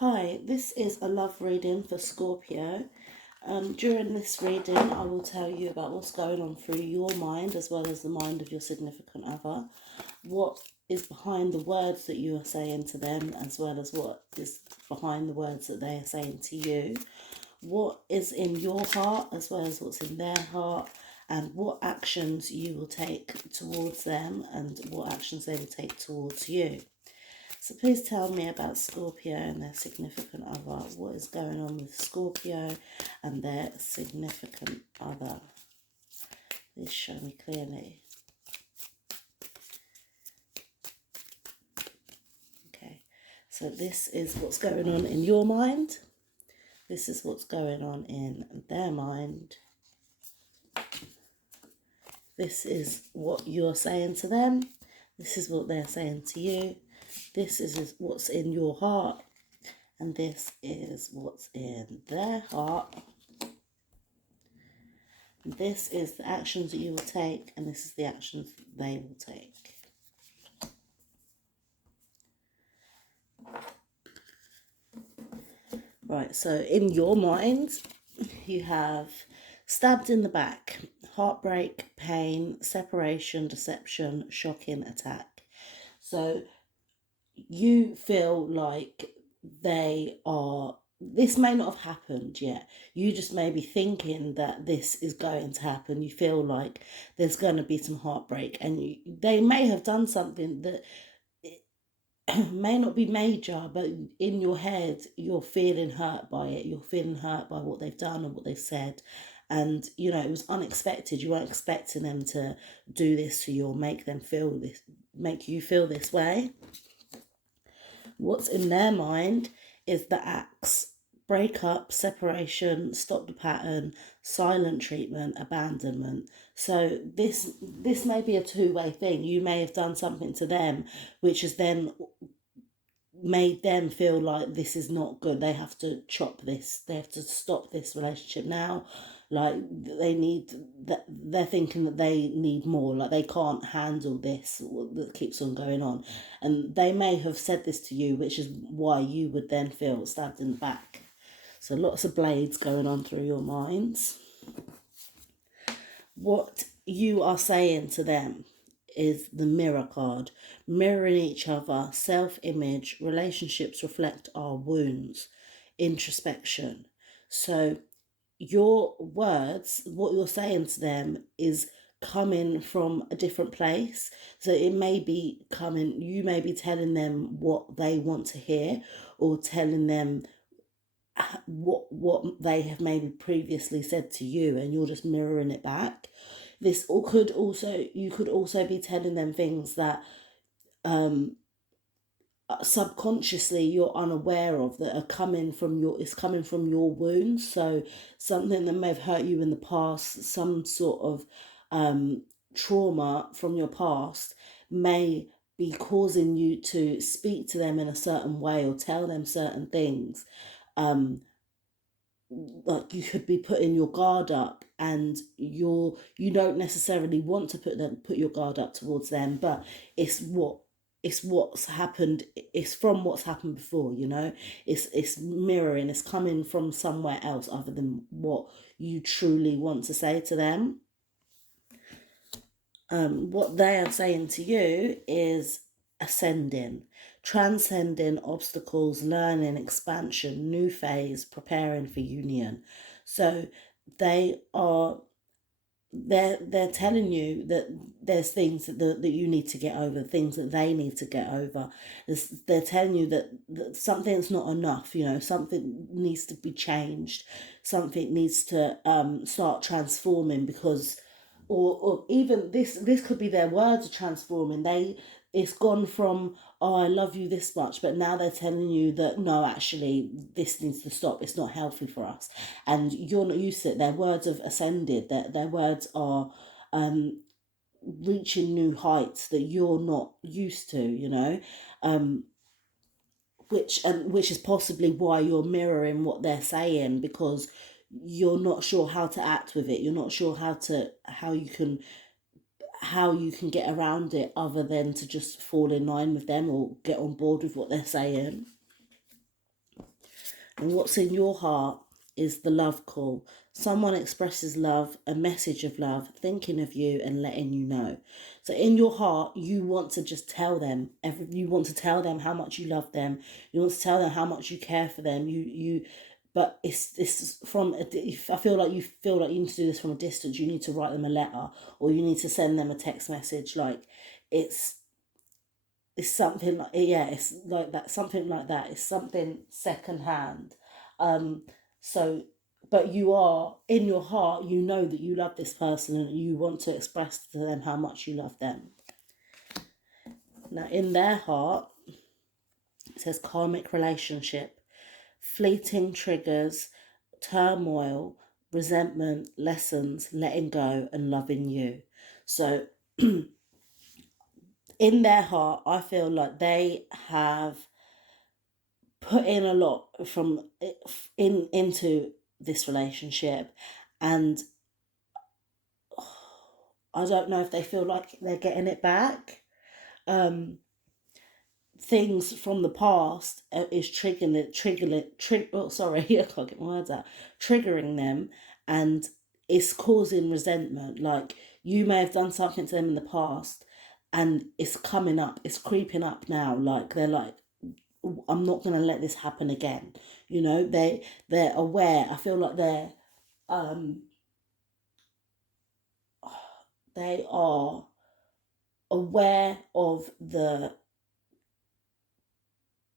Hi, this is a love reading for Scorpio. During this reading, I will tell you about what's going on through your mind as well as the mind of your significant other, what is behind the words that you are saying to them, as well as what is behind the words that they are saying to you, what is in your heart as well as what's in their heart, and what actions you will take towards them and what actions they will take towards you. So please tell me about Scorpio and their significant other. What is going on with Scorpio and their significant other? Please show me clearly. Okay, so this is what's going on in your mind. This is what's going on in their mind. This is what you're saying to them. This is what they're saying to you. This is what's in your heart. And this is what's in their heart. This is the actions that you will take, and this is the actions they will take. Right, so in your mind, you have stabbed in the back, heartbreak, pain, separation, deception, shocking, attack. So you feel like this may not have happened yet. You just may be thinking that this is going to happen. You feel like there's going to be some heartbreak, and they may have done something that may not be major, but in your head, you're feeling hurt by it. You're feeling hurt by what they've done or what they've said. And, it was unexpected. You weren't expecting them to do this to you or make you feel this way. What's in their mind is the acts: break up, separation, stop the pattern, silent treatment, abandonment. So this may be a two-way thing. You may have done something to them which has then made them feel like this is not good. They have to chop this. They have to stop this relationship now. Like they're thinking that they need more, like they can't handle this that keeps on going on. And they may have said this to you, which is why you would then feel stabbed in the back. So lots of blades going on through your minds. What you are saying to them is the mirror card. Mirroring each other, self-image, relationships reflect our wounds, introspection. So your words, what you're saying to them, is coming from a different place. So it may be you may be telling them what they want to hear, or telling them what they have maybe previously said to you, and you're just mirroring it back. You could also be telling them things that subconsciously you're unaware of, that are coming from your wounds. So something that may have hurt you in the past, some sort of trauma from your past, may be causing you to speak to them in a certain way or tell them certain things. Like you could be putting your guard up, and you don't necessarily want to put your guard up towards them, but it's what's happened. It's from what's happened before. It's mirroring. It's coming from somewhere else other than what you truly want to say to them. What they are saying to you is ascending, transcending obstacles, learning, expansion, new phase, preparing for union. So they're telling you that there's things that you need to get over, things that they need to get over. They're telling you that something's not enough. Something needs to be changed. Something needs to start transforming, because or even this could be their words are transforming. It's gone from, oh, I love you this much, but now they're telling you that no, actually this needs to stop, it's not healthy for us, and you're not used to it. Their words have ascended, their words are reaching new heights that you're not used to, which is possibly why you're mirroring what they're saying, because you're not sure how to act with it. You're not sure how you can get around it, other than to just fall in line with them or get on board with what they're saying. And what's in your heart is the love call. Someone expresses love, a message of love, thinking of you and letting you know. So in your heart, you want to just tell them. You want to tell them how much you love them. You want to tell them how much you care for them. But it's from. I feel like you need to do this from a distance. You need to write them a letter, or you need to send them a text message. Like it's something like, yeah, it's like that, something like that. It's something secondhand. So but you are in your heart, you know that you love this person and you want to express to them how much you love them. Now in their heart, it says karmic relationship, fleeting triggers, turmoil, resentment, lessons, letting go and loving you. So in their heart, I feel like they have put in a lot from into this relationship, and I don't know if they feel like they're getting it back. Things from the past is sorry, I can't get my words out. Triggering them, and it's causing resentment. Like you may have done something to them in the past, and it's coming up, it's creeping up now. Like they're like, I'm not gonna let this happen again. You know, they're aware. I feel like they are aware of the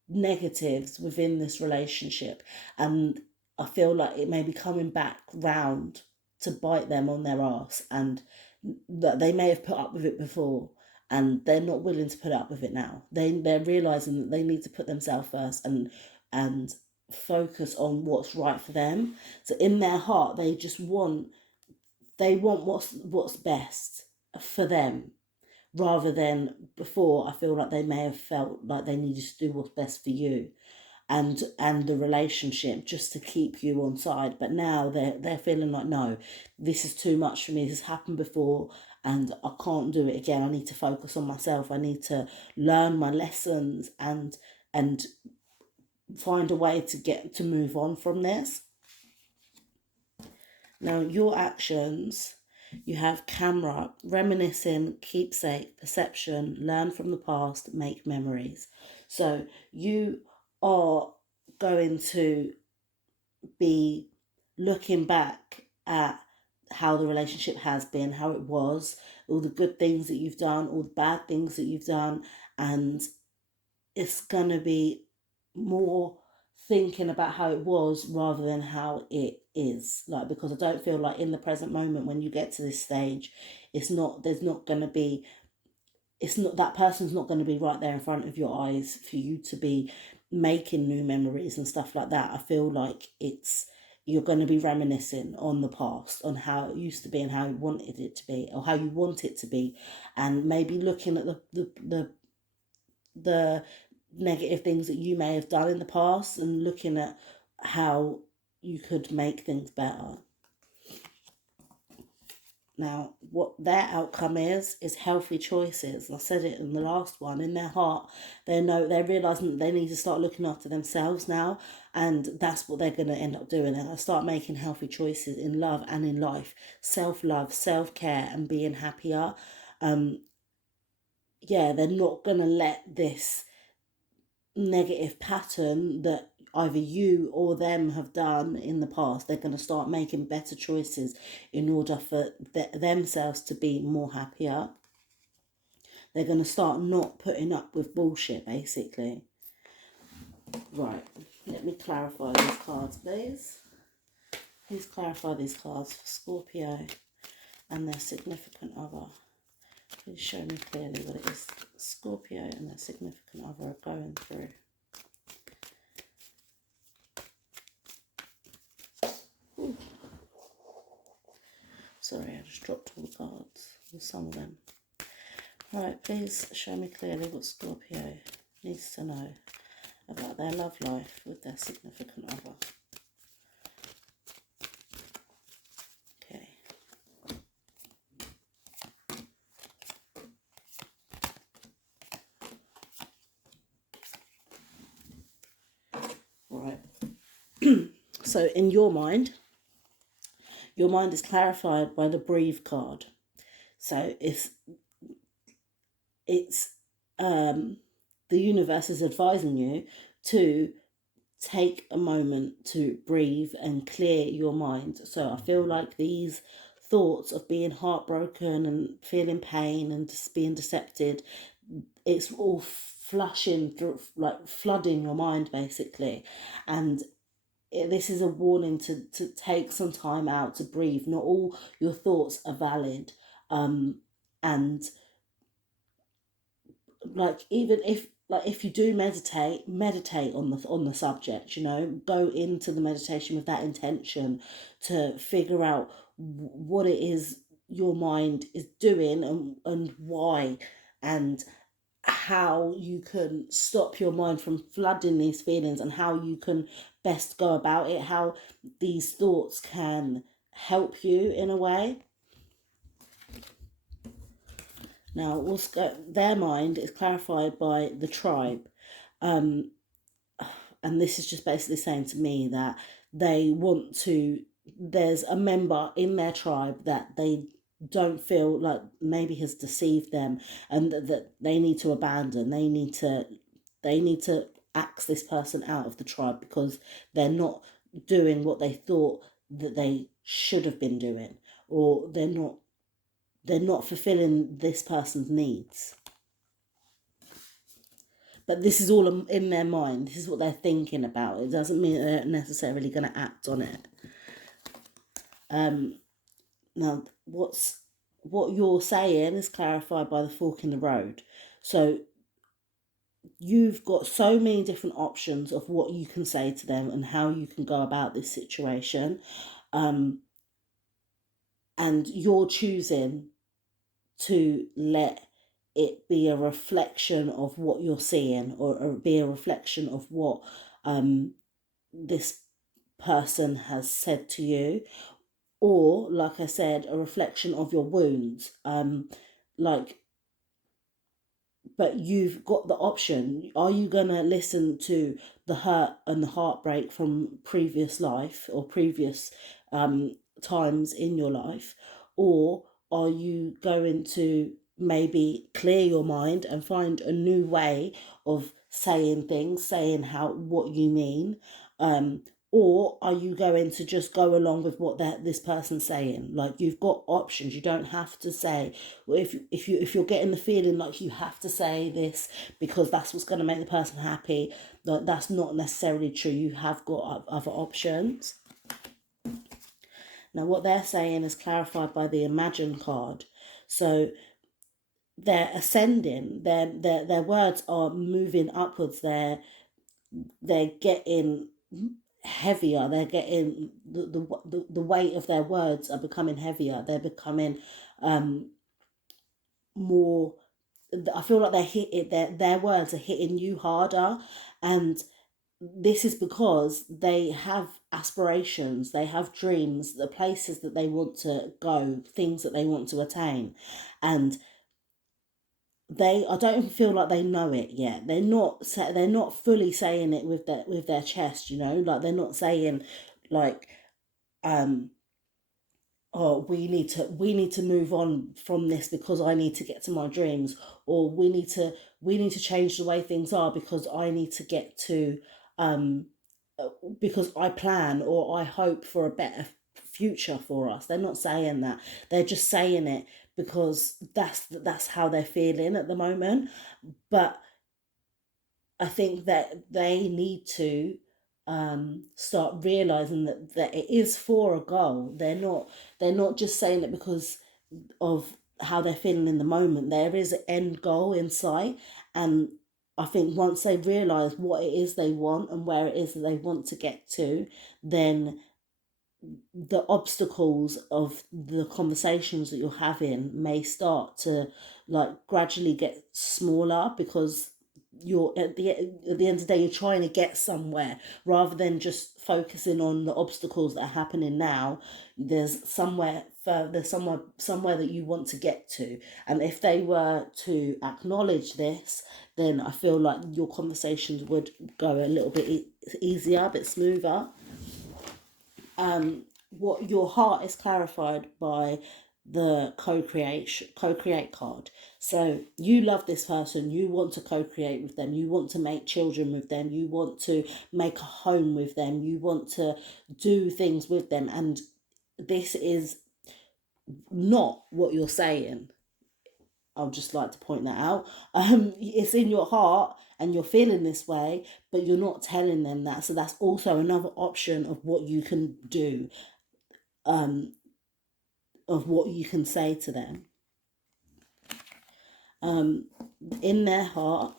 negatives within this relationship, and I feel like it may be coming back round to bite them on their ass, and that they may have put up with it before and they're not willing to put up with it now. They're realizing that they need to put themselves first and focus on what's right for them. So in their heart, they want what's best for them, rather than before. I feel like they may have felt like they needed to do what's best for you and the relationship, just to keep you on side. But now they're feeling like, no, this is too much for me. This has happened before and I can't do it again. I need to focus on myself. I need to learn my lessons and find a way to move on from this. Now your actions, you have camera, reminiscing, keepsake, perception, learn from the past, make memories. So you are going to be looking back at how the relationship has been, how it was, all the good things that you've done, all the bad things that you've done, and it's going to be more thinking about how it was rather than how it is. Like, because I don't feel like in the present moment when you get to this stage, it's not that person's not going to be right there in front of your eyes for you to be making new memories and stuff like that. I feel like you're going to be reminiscing on the past, on how it used to be and how you wanted it to be, or how you want it to be, and maybe looking at the negative things that you may have done in the past and looking at how you could make things better. Now, what their outcome is healthy choices. I said it in the last one. In their heart, they're realising that they need to start looking after themselves now, and that's what they're going to end up doing. They're going to start making healthy choices in love and in life. Self-love, self-care, and being happier. They're not going to let this negative pattern that either you or them have done in the past. They're going to start making better choices in order for themselves to be more happier. They're going to start not putting up with bullshit, basically. Right, let me clarify these cards, please. Please clarify these cards for Scorpio and their significant other. Please show me clearly what it is Scorpio and their significant other are going through. Ooh. Sorry, I just dropped all the cards with some of them. Right, please show me clearly what Scorpio needs to know about their love life with their significant other. Okay. Right. So in your mind is clarified by the breathe card. So it's the universe is advising you to take a moment to breathe and clear your mind. So I feel like these thoughts of being heartbroken and feeling pain and just being decepted, it's all flushing through, like flooding your mind basically. And this is a warning to take some time out to breathe. Not all your thoughts are valid. And like, even if you do meditate on the subject, you know, go into the meditation with that intention to figure out what it is your mind is doing, and why, and how you can stop your mind from flooding these feelings, and how you can best go about it, how these thoughts can help you in a way. Now, their mind is clarified by the tribe. And this is just basically saying to me that there's a member in their tribe that they don't feel like maybe has deceived them, and that they need to abandon. They need to axe this person out of the tribe because they're not doing what they thought that they should have been doing, or they're not fulfilling this person's needs. But this is all in their mind. This is what they're thinking about. It doesn't mean they're necessarily going to act on it. Now, what you're saying is clarified by the fork in the road. So you've got so many different options of what you can say to them and how you can go about this situation. And you're choosing to let it be a reflection of what you're seeing, or be a reflection of what this person has said to you, or, like I said, a reflection of your wounds. But you've got the option. Are you going to listen to the hurt and the heartbreak from previous life, or previous times in your life, or are you going to maybe clear your mind and find a new way of saying things, saying what you mean, or are you going to just go along with what this person's saying? Like, you've got options. You don't have to say, well, if you're getting the feeling like you have to say this because that's what's going to make the person happy, that's not necessarily true. You have got other options. Now, what they're saying is clarified by the Imagine card. So they're ascending. Their words are moving upwards. They're getting heavier. They're getting the weight of their words are becoming heavier. They're becoming more. I feel like their words are hitting you harder, and this is because they have aspirations, they have dreams, the places that they want to go, things that they want to attain, and I don't even feel like they know it yet. They're not fully saying it with their chest, you know, like they're not saying like, oh, we need to move on from this because I need to get to my dreams, or we need to change the way things are because I need to get to because I plan or I hope for a better future for us. They're not saying that. They're just saying it because that's how they're feeling at the moment. But I think that they need to start realizing that it is for a goal. They're not just saying it because of how they're feeling in the moment. There is an end goal in sight, and I think once they realize what it is they want and where it is that they want to get to, then the obstacles of the conversations that you're having may start to like gradually get smaller, because you're at the end of the day you're trying to get somewhere rather than just focusing on the obstacles that are happening now. There's somewhere further, somewhere that you want to get to, and if they were to acknowledge this, then I feel like your conversations would go a little bit easier, a bit smoother. what your heart is clarified by the co-create card. So you love this person, you want to co-create with them, you want to make children with them, you want to make a home with them, you want to do things with them, and this is not what you're saying. I'll just like to point that out. It's in your heart and you're feeling this way, but you're not telling them that. So that's also another option of what you can do, of what you can say to them. In their heart,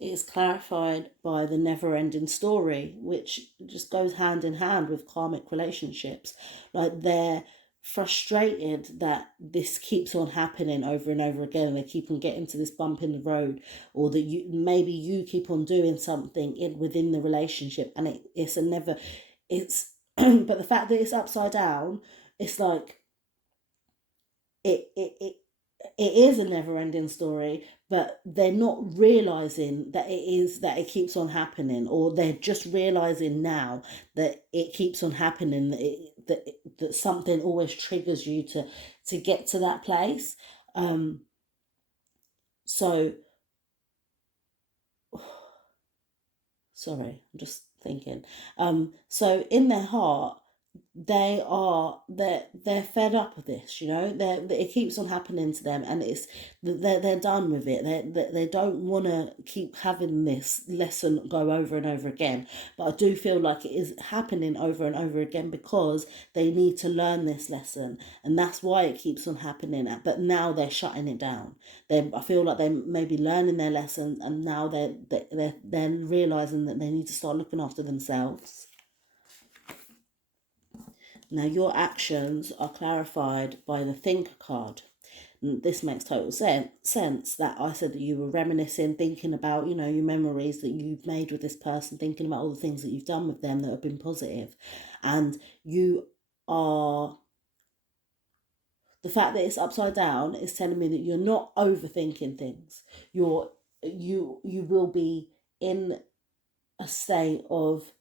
it's clarified by the never-ending story, which just goes hand in hand with karmic relationships. Like, they're frustrated that this keeps on happening over and over again, and they keep on getting to this bump in the road, or that you keep on doing something within the relationship, and it's a never, it's but the fact that it's upside down, it's like it is a never-ending story, but they're not realizing that it keeps on happening, or they're just realizing now that it keeps on happening, that something always triggers you to get to that place. So sorry, I'm just thinking. So in their heart, they're fed up with this, it keeps on happening to them, and they're done with it. They don't want to keep having this lesson go over and over again. But I do feel like it is happening over and over again because they need to learn this lesson, and that's why it keeps on happening. But now they're shutting it down. I feel like they may be learning their lesson, and now they're realizing that they need to start looking after themselves. Now, your actions are clarified by the Thinker card. And this makes total sense that I said that you were reminiscing, thinking about, your memories that you've made with this person, thinking about all the things that you've done with them that have been positive. And the fact that it's upside down is telling me that you're not overthinking things. You will be in a state of,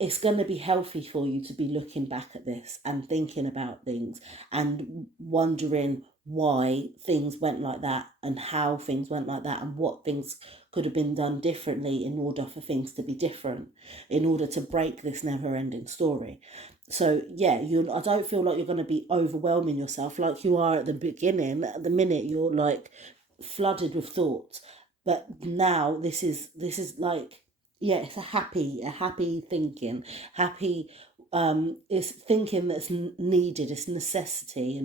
it's going to be healthy for you to be looking back at this and thinking about things and wondering why things went like that and how things went like that and what things could have been done differently in order for things to be different, in order to break this never-ending story. So yeah, I don't feel like you're going to be overwhelming yourself like you are at the beginning. At the minute, you're like flooded with thoughts, but now this is like, yeah, it's a happy thinking, happy, it's thinking that's needed, it's necessity,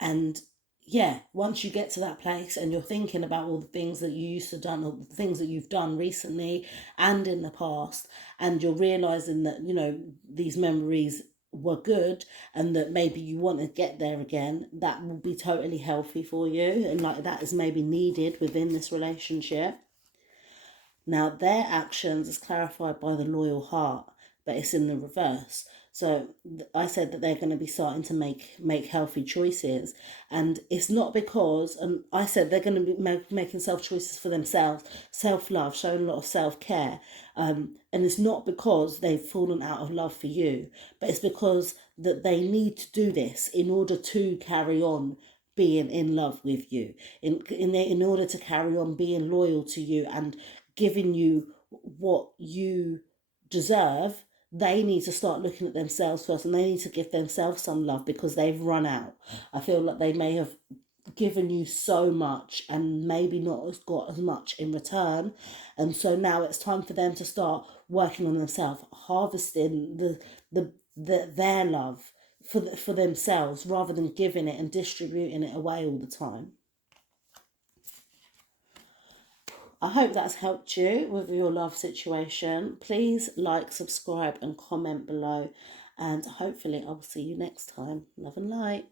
and yeah, once you get to that place and you're thinking about all the things that you used to done, or the things that you've done recently and in the past, and you're realizing that, these memories were good, and that maybe you want to get there again, that will be totally healthy for you, and like that is maybe needed within this relationship. Now, their actions is clarified by the loyal heart, but it's in the reverse. So I said that they're going to be starting to make healthy choices, and it's not because, and I said they're going to be making choices for themselves, self-love, showing a lot of self-care, and it's not because they've fallen out of love for you, but it's because that they need to do this in order to carry on being in love with you, in order to carry on being loyal to you and giving you what you deserve. They need to start looking at themselves first, and they need to give themselves some love because they've run out. I feel like they may have given you so much and maybe not got as much in return, and so now it's time for them to start working on themselves, harvesting their love for themselves, rather than giving it and distributing it away all the time. I hope that's helped you with your love situation. Please like, subscribe and comment below, and hopefully I will see you next time. Love and light.